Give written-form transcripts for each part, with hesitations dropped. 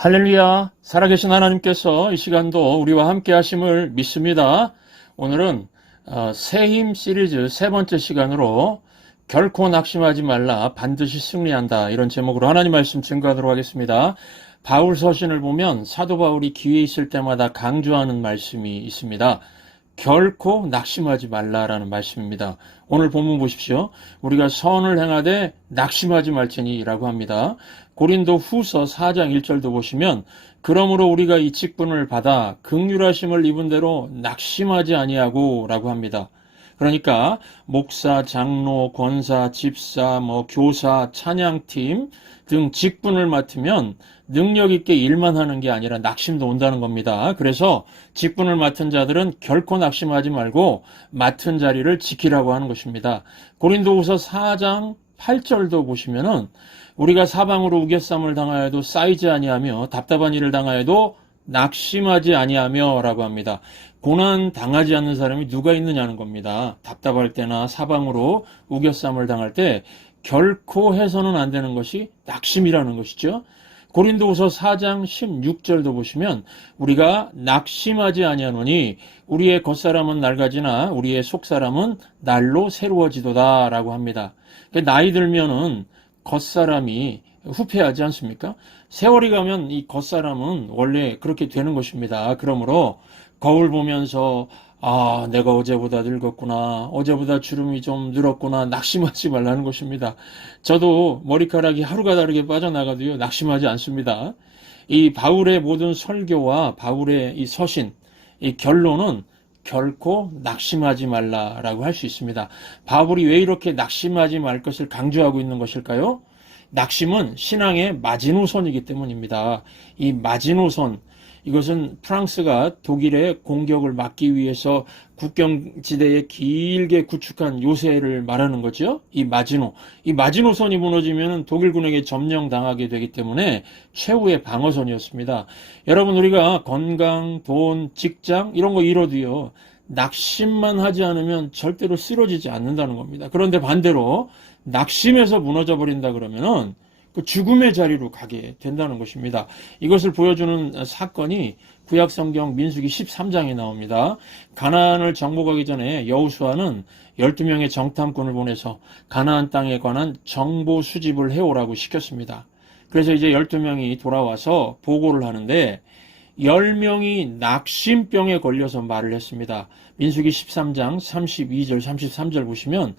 할렐루야, 살아계신 하나님께서 이 시간도 우리와 함께 하심을 믿습니다. 오늘은 새힘 시리즈 세 번째 시간으로 결코 낙심하지 말라, 반드시 승리한다, 이런 제목으로 하나님 말씀 증거하도록 하겠습니다. 바울 서신을 보면 사도 바울이 기회 있을 때마다 강조하는 말씀이 있습니다. 결코 낙심하지 말라라는 말씀입니다. 오늘 본문 보십시오. 우리가 선을 행하되 낙심하지 말지니라고 합니다. 고린도 후서 4장 1절도 보시면 그러므로 우리가 이 직분을 받아 긍휼하심을 입은 대로 낙심하지 아니하고 라고 합니다. 그러니까 목사, 장로, 권사, 집사, 교사, 찬양팀 등 직분을 맡으면 능력 있게 일만 하는 게 아니라 낙심도 온다는 겁니다. 그래서 직분을 맡은 자들은 결코 낙심하지 말고 맡은 자리를 지키라고 하는 것입니다. 고린도후서 4장 8절도 보시면은 우리가 사방으로 우겨쌈을 당하여도 쌓이지 아니하며 답답한 일을 당하여도 낙심하지 아니하며 라고 합니다. 고난 당하지 않는 사람이 누가 있느냐는 겁니다. 답답할 때나 사방으로 우겨쌈을 당할 때 결코 해서는 안 되는 것이 낙심이라는 것이죠. 고린도후서 4장 16절도 보시면 우리가 낙심하지 아니하노니 우리의 겉사람은 낡아지나 우리의 속사람은 날로 새로워지도다 라고 합니다. 나이 들면은 겉사람이 후패하지 않습니까? 세월이 가면 이 겉사람은 원래 그렇게 되는 것입니다. 그러므로 거울 보면서 내가 어제보다 늙었구나, 어제보다 주름이 좀 늘었구나, 낙심하지 말라는 것입니다. 저도 머리카락이 하루가 다르게 빠져나가도요, 낙심하지 않습니다. 이 바울의 모든 설교와 바울의 이 서신, 이 결론은 결코 낙심하지 말라라고 할 수 있습니다. 바울이 왜 이렇게 낙심하지 말 것을 강조하고 있는 것일까요? 낙심은 신앙의 마지노선이기 때문입니다. 이 마지노선, 이것은 프랑스가 독일의 공격을 막기 위해서 국경지대에 길게 구축한 요새를 말하는 거죠. 이 마지노선이 무너지면 독일군에게 점령당하게 되기 때문에 최후의 방어선이었습니다. 여러분, 우리가 건강, 돈, 직장 이런 거 잃어도요, 낙심만 하지 않으면 절대로 쓰러지지 않는다는 겁니다. 그런데 반대로 낙심해서 무너져 버린다 그러면은 그 죽음의 자리로 가게 된다는 것입니다. 이것을 보여주는 사건이 구약성경 민수기 13장에 나옵니다. 가나안을 정복하기 전에 여호수아는 12명의 정탐꾼을 보내서 가나안 땅에 관한 정보 수집을 해오라고 시켰습니다. 그래서 이제 12명이 돌아와서 보고를 하는데 10명이 낙심병에 걸려서 말을 했습니다. 민수기 13장 32절 33절 보시면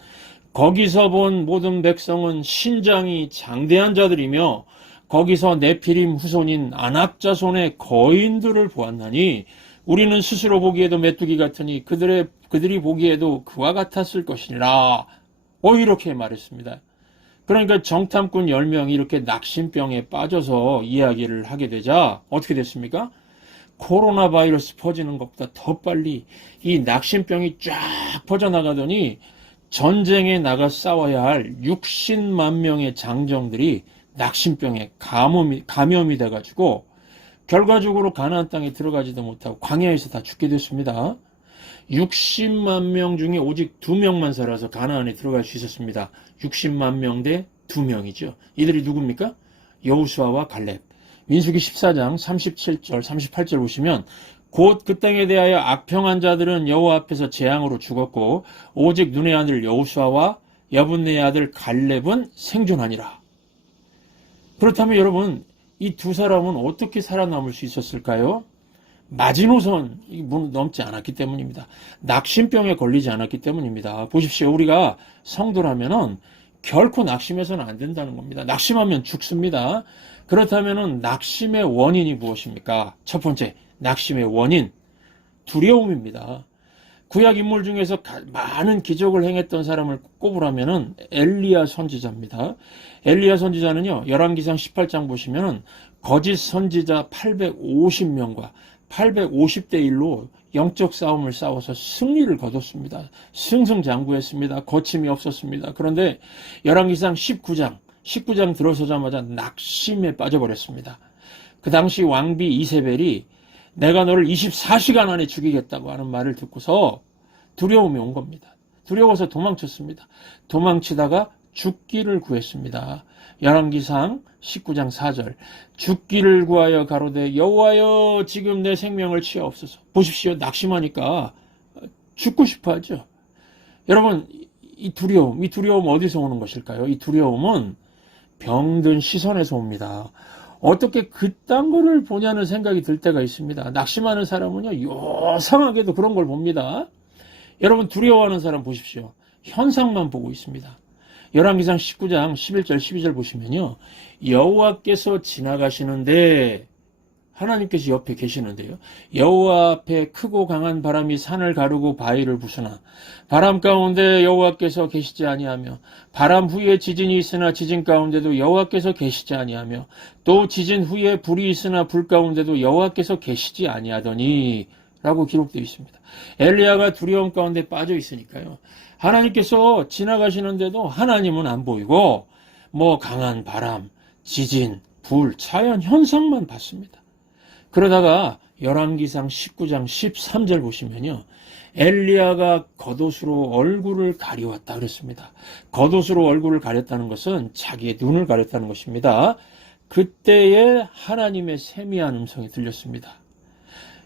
거기서 본 모든 백성은 신장이 장대한 자들이며 거기서 네피림 후손인 아낙 자손의 거인들을 보았나니 우리는 스스로 보기에도 메뚜기 같으니 그들이 보기에도 그와 같았을 것이니라. 이렇게 말했습니다. 그러니까 정탐꾼 10명이 이렇게 낙심병에 빠져서 이야기를 하게 되자 어떻게 됐습니까? 코로나 바이러스 퍼지는 것보다 더 빨리 이 낙심병이 쫙 퍼져나가더니 전쟁에 나가 싸워야 할 60만 명의 장정들이 낙심병에 감염이 돼가지고 결과적으로 가나안 땅에 들어가지도 못하고 광야에서 다 죽게 됐습니다. 60만 명 중에 오직 2명만 살아서 가나안에 들어갈 수 있었습니다. 60만 명 대 2명이죠. 이들이 누굽니까? 여호수아와 갈렙. 민수기 14장 37절 38절 보시면 곧 그 땅에 대하여 악평한 자들은 여호와 앞에서 재앙으로 죽었고 오직 눈의 아들 여호수아와 여분네의 아들 갈렙은 생존하니라. 그렇다면 여러분, 이 두 사람은 어떻게 살아남을 수 있었을까요? 마지노선이 넘지 않았기 때문입니다. 낙심병에 걸리지 않았기 때문입니다. 보십시오. 우리가 성도라면은 결코 낙심해서는 안 된다는 겁니다. 낙심하면 죽습니다. 그렇다면은 낙심의 원인이 무엇입니까? 첫 번째, 낙심의 원인, 두려움입니다. 구약 인물 중에서 많은 기적을 행했던 사람을 꼽으라면은 엘리야 선지자입니다. 엘리야 선지자는요, 열왕기상 18장 보시면은 거짓 선지자 850명과 850대 1로 영적 싸움을 싸워서 승리를 거뒀습니다. 승승장구했습니다. 거침이 없었습니다. 그런데 열왕기상 19장 들어서자마자 낙심에 빠져버렸습니다. 그 당시 왕비 이세벨이 내가 너를 24시간 안에 죽이겠다고 하는 말을 듣고서 두려움이 온 겁니다. 두려워서 도망쳤습니다. 도망치다가 죽기를 구했습니다. 열왕기상 19장 4절. 죽기를 구하여 가로되 여호와여 지금 내 생명을 취하옵소서. 보십시오. 낙심하니까 죽고 싶어 하죠. 여러분, 이 두려움 어디서 오는 것일까요? 이 두려움은 병든 시선에서 옵니다. 어떻게 그딴 거를 보냐는 생각이 들 때가 있습니다. 낙심하는 사람은요, 요상하게도 그런 걸 봅니다. 여러분, 두려워하는 사람 보십시오. 현상만 보고 있습니다. 열왕기상 19장 11절 12절 보시면요, 여호와께서 지나가시는데, 하나님께서 옆에 계시는데요, 여호와 앞에 크고 강한 바람이 산을 가르고 바위를 부수나 바람 가운데 여호와께서 계시지 아니하며 바람 후에 지진이 있으나 지진 가운데도 여호와께서 계시지 아니하며 또 지진 후에 불이 있으나 불 가운데도 여호와께서 계시지 아니하더니 라고 기록되어 있습니다. 엘리야가 두려움 가운데 빠져 있으니까요, 하나님께서 지나가시는데도 하나님은 안 보이고 강한 바람, 지진, 불, 자연 현상만 봤습니다. 그러다가 열왕기상 19장 13절 보시면요, 엘리야가 겉옷으로 얼굴을 가리웠다 그랬습니다. 겉옷으로 얼굴을 가렸다는 것은 자기의 눈을 가렸다는 것입니다. 그때에 하나님의 세미한 음성이 들렸습니다.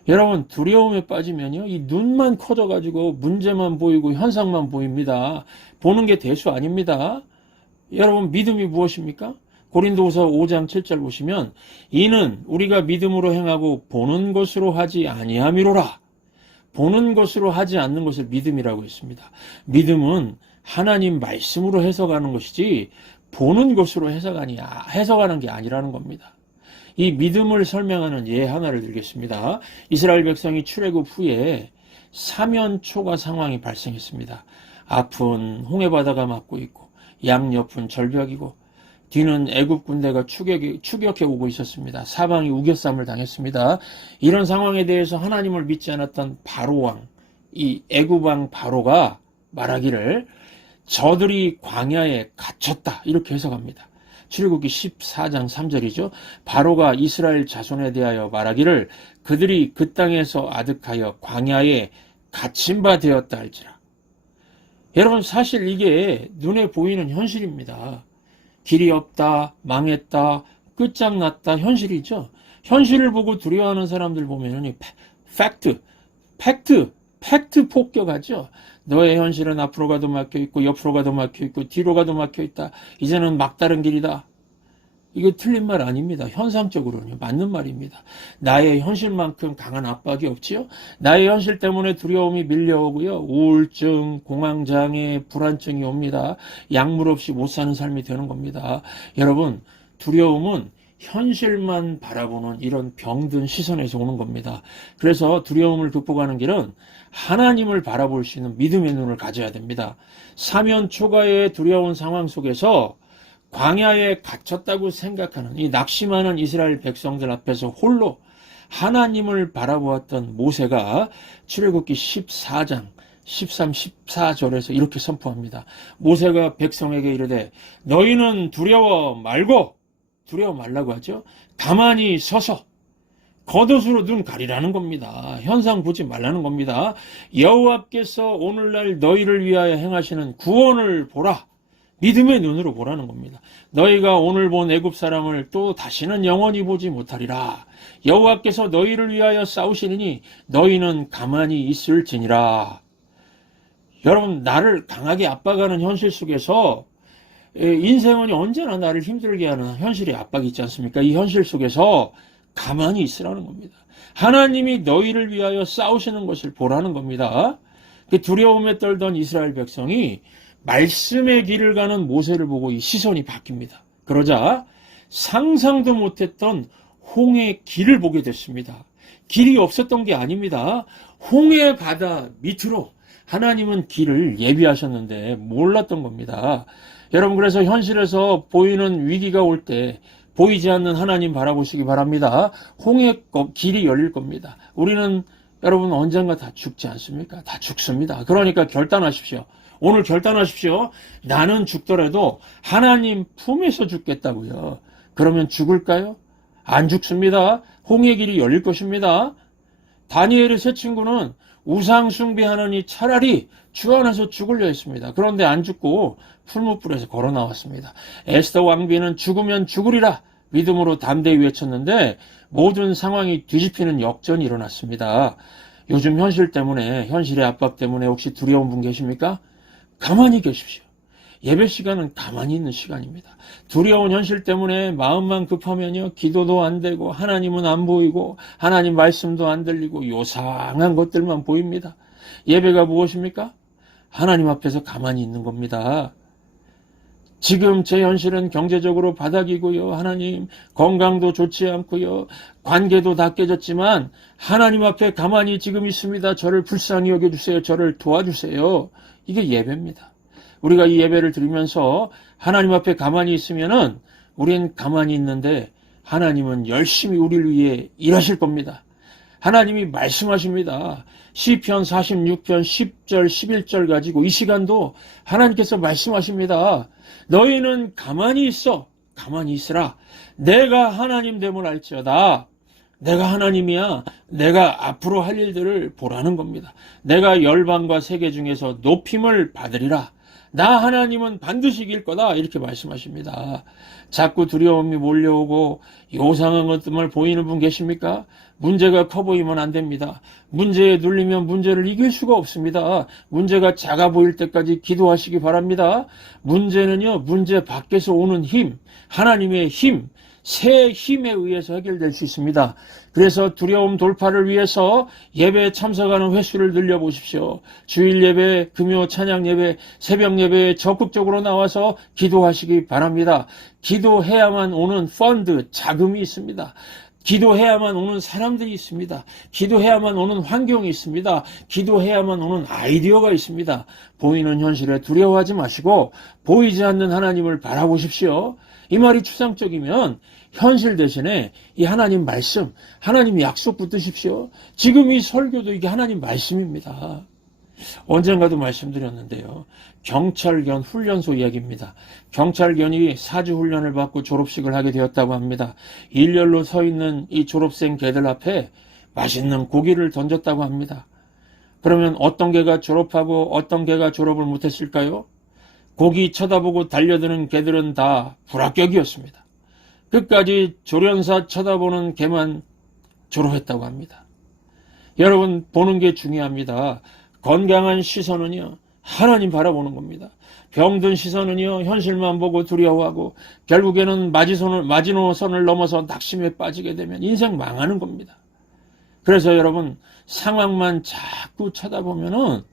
여러분, 두려움에 빠지면요, 이 눈만 커져가지고 문제만 보이고 현상만 보입니다. 보는 게 대수 아닙니다. 여러분, 믿음이 무엇입니까? 고린도후서 5장 7절 보시면 이는 우리가 믿음으로 행하고 보는 것으로 하지 아니함이로라. 보는 것으로 하지 않는 것을 믿음이라고 했습니다. 믿음은 하나님 말씀으로 해석하는 것이지 보는 것으로 해석하는 게 아니라는 겁니다. 이 믿음을 설명하는 예 하나를 들겠습니다. 이스라엘 백성이 출애굽 후에 사면초가 상황이 발생했습니다. 앞은 홍해바다가 막고 있고 양옆은 절벽이고 뒤는 애굽 군대가 추격해 오고 있었습니다. 사방이 우겨쌈을 당했습니다. 이런 상황에 대해서 하나님을 믿지 않았던 바로왕, 이 애굽 왕 바로가 말하기를 저들이 광야에 갇혔다 이렇게 해석합니다. 출애굽기 14장 3절이죠. 바로가 이스라엘 자손에 대하여 말하기를 그들이 그 땅에서 아득하여 광야에 갇힌 바 되었다 할지라. 여러분, 사실 이게 눈에 보이는 현실입니다. 길이 없다, 망했다, 끝장났다, 현실이죠. 현실을 보고 두려워하는 사람들 보면은 팩트 폭격하죠. 너의 현실은 앞으로 가도 막혀있고 옆으로 가도 막혀있고 뒤로 가도 막혀있다. 이제는 막다른 길이다. 이게 틀린 말 아닙니다. 현상적으로는 맞는 말입니다. 나의 현실만큼 강한 압박이 없지요. 나의 현실 때문에 두려움이 밀려오고요. 우울증, 공황장애, 불안증이 옵니다. 약물 없이 못 사는 삶이 되는 겁니다. 여러분, 두려움은 현실만 바라보는 이런 병든 시선에서 오는 겁니다. 그래서 두려움을 극복하는 길은 하나님을 바라볼 수 있는 믿음의 눈을 가져야 됩니다. 사면초가의 두려운 상황 속에서 광야에 갇혔다고 생각하는 이 낙심하는 이스라엘 백성들 앞에서 홀로 하나님을 바라보았던 모세가 출애굽기 14장 13, 14절에서 이렇게 선포합니다. 모세가 백성에게 이르되 너희는 두려워 말라고 하죠. 가만히 서서 겉옷으로 눈 가리라는 겁니다. 현상 보지 말라는 겁니다. 여호와께서 오늘날 너희를 위하여 행하시는 구원을 보라. 믿음의 눈으로 보라는 겁니다. 너희가 오늘 본 애굽 사람을 또 다시는 영원히 보지 못하리라. 여호와께서 너희를 위하여 싸우시리니 너희는 가만히 있을지니라. 여러분, 나를 강하게 압박하는 현실 속에서 인생은 언제나 나를 힘들게 하는 현실의 압박이 있지 않습니까? 이 현실 속에서 가만히 있으라는 겁니다. 하나님이 너희를 위하여 싸우시는 것을 보라는 겁니다. 그 두려움에 떨던 이스라엘 백성이 말씀의 길을 가는 모세를 보고 이 시선이 바뀝니다. 그러자 상상도 못했던 홍해 길을 보게 됐습니다. 길이 없었던 게 아닙니다. 홍해 바다 밑으로 하나님은 길을 예비하셨는데 몰랐던 겁니다. 여러분, 그래서 현실에서 보이는 위기가 올 때 보이지 않는 하나님 바라보시기 바랍니다. 홍해 길이 열릴 겁니다. 우리는 여러분 언젠가 다 죽지 않습니까? 다 죽습니다. 그러니까 결단하십시오. 오늘 결단하십시오. 나는 죽더라도 하나님 품에서 죽겠다고요. 그러면 죽을까요? 안 죽습니다. 홍해 길이 열릴 것입니다. 다니엘의 세 친구는 우상 숭배하느니 차라리 주 안에서 죽으려 했습니다. 그런데 안 죽고 풀무불에서 걸어 나왔습니다. 에스더 왕비는 죽으면 죽으리라 믿음으로 담대히 외쳤는데 모든 상황이 뒤집히는 역전이 일어났습니다. 요즘 현실 때문에, 현실의 압박 때문에 혹시 두려운 분 계십니까? 가만히 계십시오. 예배 시간은 가만히 있는 시간입니다. 두려운 현실 때문에 마음만 급하면요, 기도도 안 되고 하나님은 안 보이고 하나님 말씀도 안 들리고 요상한 것들만 보입니다. 예배가 무엇입니까? 하나님 앞에서 가만히 있는 겁니다. 지금 제 현실은 경제적으로 바닥이고요. 하나님, 건강도 좋지 않고요. 관계도 다 깨졌지만 하나님 앞에 가만히 지금 있습니다. 저를 불쌍히 여겨주세요. 저를 도와주세요. 이게 예배입니다. 우리가 이 예배를 드리면서 하나님 앞에 가만히 있으면은 우린 가만히 있는데 하나님은 열심히 우리를 위해 일하실 겁니다. 하나님이 말씀하십니다. 시편 46편 10절 11절 가지고 이 시간도 하나님께서 말씀하십니다. 너희는 가만히 있어. 가만히 있으라. 내가 하나님 됨을 알지어다. 내가 하나님이야. 내가 앞으로 할 일들을 보라는 겁니다. 내가 열방과 세계 중에서 높임을 받으리라. 나 하나님은 반드시 이길 거다. 이렇게 말씀하십니다. 자꾸 두려움이 몰려오고 요상한 것들만 보이는 분 계십니까? 문제가 커 보이면 안 됩니다. 문제에 눌리면 문제를 이길 수가 없습니다. 문제가 작아 보일 때까지 기도하시기 바랍니다. 문제는요, 문제 밖에서 오는 힘, 하나님의 힘, 새 힘에 의해서 해결될 수 있습니다. 그래서 두려움 돌파를 위해서 예배에 참석하는 횟수를 늘려보십시오. 주일 예배, 금요 찬양 예배, 새벽 예배에 적극적으로 나와서 기도하시기 바랍니다. 기도해야만 오는 펀드, 자금이 있습니다. 기도해야만 오는 사람들이 있습니다. 기도해야만 오는 환경이 있습니다. 기도해야만 오는 아이디어가 있습니다. 보이는 현실에 두려워하지 마시고 보이지 않는 하나님을 바라보십시오. 이 말이 추상적이면 현실 대신에 이 하나님 말씀, 하나님 약속 붙드십시오. 지금 이 설교도 이게 하나님 말씀입니다. 언젠가도 말씀드렸는데요. 경찰견 훈련소 이야기입니다. 경찰견이 4주 훈련을 받고 졸업식을 하게 되었다고 합니다. 일렬로 서 있는 이 졸업생 개들 앞에 맛있는 고기를 던졌다고 합니다. 그러면 어떤 개가 졸업하고 어떤 개가 졸업을 못했을까요? 고기 쳐다보고 달려드는 개들은 다 불합격이었습니다. 끝까지 조련사 쳐다보는 개만 졸업했다고 합니다. 여러분, 보는 게 중요합니다. 건강한 시선은요, 하나님 바라보는 겁니다. 병든 시선은요, 현실만 보고 두려워하고 결국에는 마지노선을 넘어서 낙심에 빠지게 되면 인생 망하는 겁니다. 그래서 여러분, 상황만 자꾸 쳐다보면은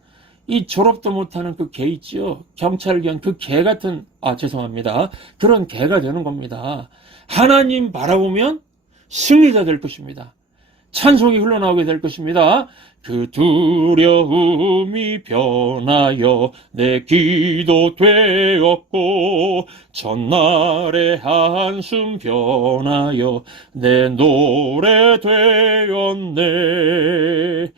이 졸업도 못하는 그 개 있지요. 경찰견 그 개 같은, 죄송합니다. 그런 개가 되는 겁니다. 하나님 바라보면 승리자 될 것입니다. 찬송이 흘러나오게 될 것입니다. 그 두려움이 변하여 내 기도 되었고 전날의 한숨 변하여 내 노래 되었네.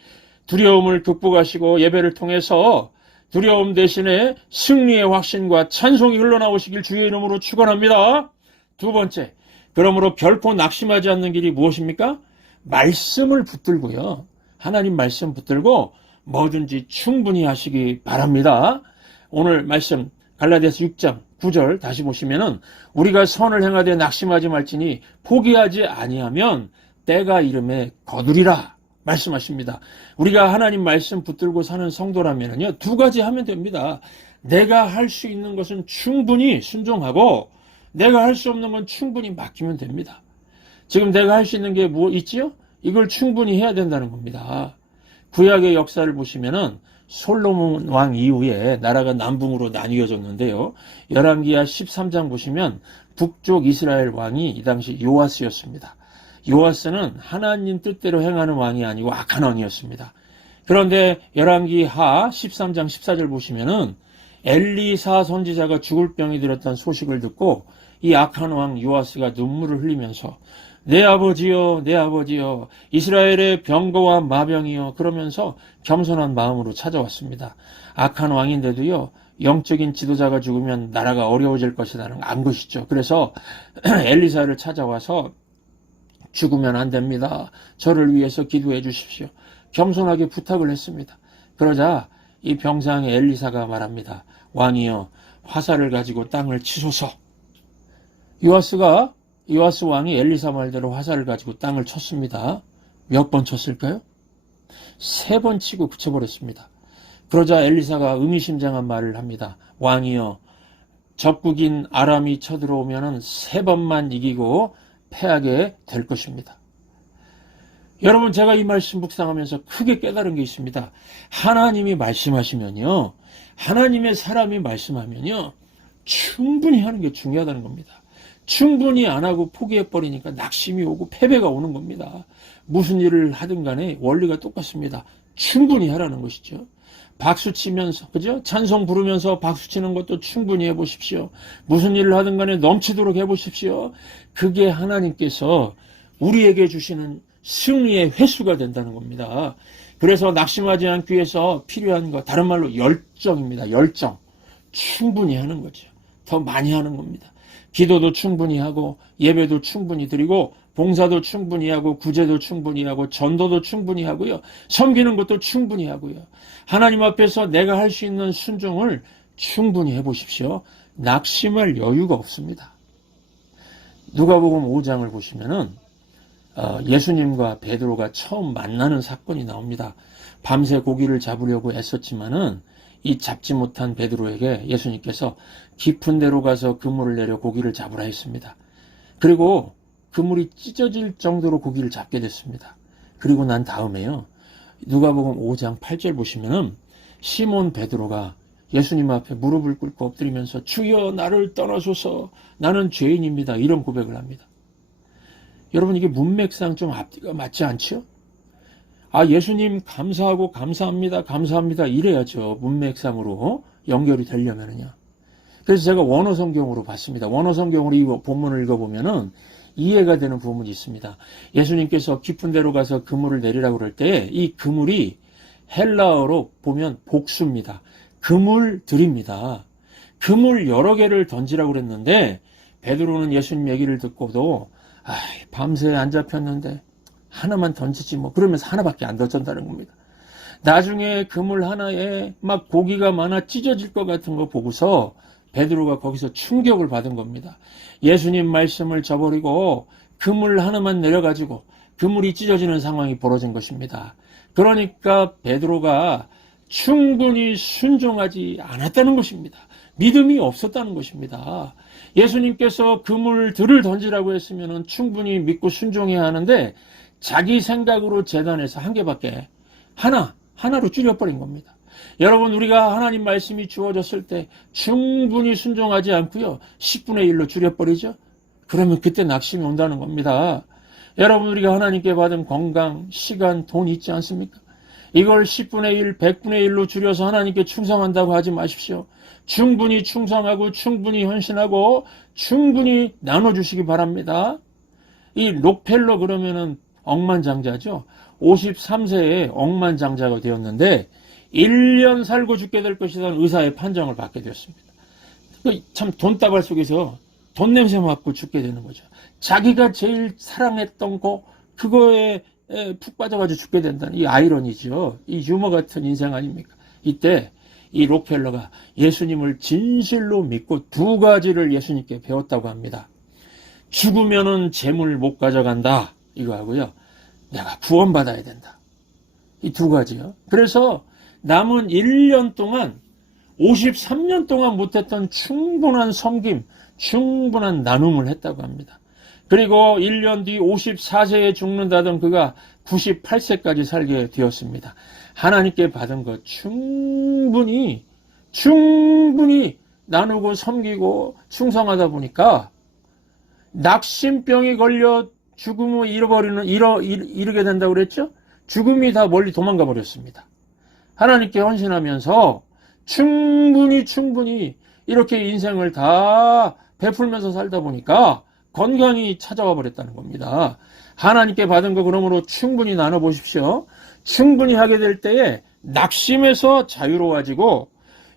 두려움을 극복하시고 예배를 통해서 두려움 대신에 승리의 확신과 찬송이 흘러나오시길 주의 이름으로 축원합니다. 두 번째, 그러므로 결코 낙심하지 않는 길이 무엇입니까? 말씀을 붙들고요. 하나님 말씀 붙들고 뭐든지 충분히 하시기 바랍니다. 오늘 말씀 갈라디아서 6장 9절 다시 보시면은 우리가 선을 행하되 낙심하지 말지니 포기하지 아니하면 때가 이름에 거두리라 말씀하십니다. 우리가 하나님 말씀 붙들고 사는 성도라면요, 두 가지 하면 됩니다. 내가 할 수 있는 것은 충분히 순종하고 내가 할 수 없는 건 충분히 맡기면 됩니다. 지금 내가 할 수 있는 게 뭐 있지요? 이걸 충분히 해야 된다는 겁니다. 구약의 역사를 보시면은 솔로몬 왕 이후에 나라가 남북으로 나뉘어졌는데요. 열왕기하 13장 보시면 북쪽 이스라엘 왕이 이 당시 요아스였습니다. 요아스는 하나님 뜻대로 행하는 왕이 아니고 악한 왕이었습니다. 그런데 열왕기하 13장 14절 보시면은 엘리사 선지자가 죽을 병이 들었다는 소식을 듣고 이 악한 왕 요아스가 눈물을 흘리면서 내 아버지여, 내 아버지여, 이스라엘의 병거와 마병이여, 그러면서 겸손한 마음으로 찾아왔습니다. 악한 왕인데도요, 영적인 지도자가 죽으면 나라가 어려워질 것이라는 걸 안 것이죠. 그래서 엘리사를 찾아와서 죽으면 안 됩니다. 저를 위해서 기도해 주십시오. 겸손하게 부탁을 했습니다. 그러자 이 병상의 엘리사가 말합니다. 왕이여, 화살을 가지고 땅을 치소서. 요아스 왕이 엘리사 말대로 화살을 가지고 땅을 쳤습니다. 몇 번 쳤을까요? 3번 치고 그쳐버렸습니다. 그러자 엘리사가 의미심장한 말을 합니다. 왕이여, 적국인 아람이 쳐들어오면 3번만 이기고 패하게 될 것입니다. 여러분, 제가 이 말씀 묵상하면서 크게 깨달은 게 있습니다. 하나님이 말씀하시면요, 하나님의 사람이 말씀하면요, 충분히 하는 게 중요하다는 겁니다. 충분히 안 하고 포기해버리니까 낙심이 오고 패배가 오는 겁니다. 무슨 일을 하든 간에 원리가 똑같습니다. 충분히 하라는 것이죠. 박수 치면서, 그죠? 찬송 부르면서 박수 치는 것도 충분히 해보십시오. 무슨 일을 하든 간에 넘치도록 해보십시오. 그게 하나님께서 우리에게 주시는 승리의 횟수가 된다는 겁니다. 그래서 낙심하지 않기 위해서 필요한 거, 다른 말로 열정입니다. 열정. 충분히 하는 거죠. 더 많이 하는 겁니다. 기도도 충분히 하고, 예배도 충분히 드리고, 봉사도 충분히 하고, 구제도 충분히 하고, 전도도 충분히 하고요. 섬기는 것도 충분히 하고요. 하나님 앞에서 내가 할 수 있는 순종을 충분히 해보십시오. 낙심할 여유가 없습니다. 누가복음 5장을 보시면은 예수님과 베드로가 처음 만나는 사건이 나옵니다. 밤새 고기를 잡으려고 애썼지만은 이 잡지 못한 베드로에게 예수님께서 깊은 데로 가서 그물을 내려 고기를 잡으라 했습니다. 그리고 그물이 찢어질 정도로 고기를 잡게 됐습니다. 그리고 난 다음에요, 누가복음 5장 8절 보시면은 시몬 베드로가 예수님 앞에 무릎을 꿇고 엎드리면서 주여 나를 떠나소서, 나는 죄인입니다, 이런 고백을 합니다. 여러분, 이게 문맥상 좀 앞뒤가 맞지 않죠? 예수님 감사하고 감사합니다, 감사합니다 이래야죠. 문맥상으로 연결이 되려면은요. 그래서 제가 원어 성경으로 봤습니다. 원어 성경으로 이 본문을 읽어보면은 이해가 되는 부분이 있습니다. 예수님께서 깊은 데로 가서 그물을 내리라고 그럴 때 이 그물이 헬라어로 보면 복수입니다. 그물들입니다. 그물 여러 개를 던지라고 그랬는데 베드로는 예수님 얘기를 듣고도 밤새 안 잡혔는데 하나만 던지지 뭐, 그러면서 하나밖에 안 던졌다는 겁니다. 나중에 그물 하나에 막 고기가 많아 찢어질 것 같은 거 보고서 베드로가 거기서 충격을 받은 겁니다. 예수님 말씀을 저버리고 그물 하나만 내려가지고 그물이 찢어지는 상황이 벌어진 것입니다. 그러니까 베드로가 충분히 순종하지 않았다는 것입니다. 믿음이 없었다는 것입니다. 예수님께서 그물들을 던지라고 했으면 충분히 믿고 순종해야 하는데 자기 생각으로 재단해서 한 개밖에, 하나로 줄여버린 겁니다. 여러분, 우리가 하나님 말씀이 주어졌을 때 충분히 순종하지 않고요, 10분의 1로 줄여버리죠. 그러면 그때 낙심이 온다는 겁니다. 여러분, 우리가 하나님께 받은 건강, 시간, 돈 있지 않습니까? 이걸 10분의 1, 100분의 1로 줄여서 하나님께 충성한다고 하지 마십시오. 충분히 충성하고 충분히 헌신하고 충분히 나눠주시기 바랍니다. 이 록펠러 그러면은 억만장자죠. 53세에 억만장자가 되었는데 1년 살고 죽게 될 것이라는 의사의 판정을 받게 되었습니다. 참 돈다발 속에서 돈 냄새 맡고 죽게 되는 거죠. 자기가 제일 사랑했던 그거에 푹 빠져가지고 죽게 된다는 이 아이러니죠. 이 유머 같은 인생 아닙니까? 이때 이 록펠러가 예수님을 진실로 믿고 2가지를 예수님께 배웠다고 합니다. 죽으면은 재물 못 가져간다, 이거 하고요, 내가 구원받아야 된다, 이 2가지요. 그래서 남은 1년 동안 53년 동안 못했던 충분한 섬김, 충분한 나눔을 했다고 합니다. 그리고 1년 뒤 54세에 죽는다던 그가 98세까지 살게 되었습니다. 하나님께 받은 것 충분히 나누고 섬기고 충성하다 보니까 낙심병이 걸려 죽음을 이르게 된다고 그랬죠? 죽음이 다 멀리 도망가 버렸습니다. 하나님께 헌신하면서 충분히 이렇게 인생을 다 베풀면서 살다 보니까 건강이 찾아와 버렸다는 겁니다. 하나님께 받은 거 그러므로 충분히 나눠보십시오. 충분히 하게 될 때에 낙심에서 자유로워지고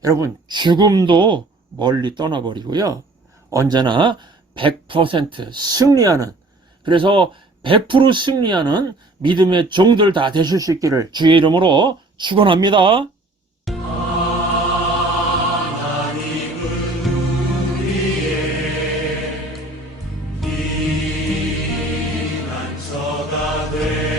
여러분 죽음도 멀리 떠나버리고요, 언제나 100% 승리하는, 그래서 100% 승리하는 믿음의 종들 다 되실 수 있기를 주의 이름으로 축원합니다. 피난처가 되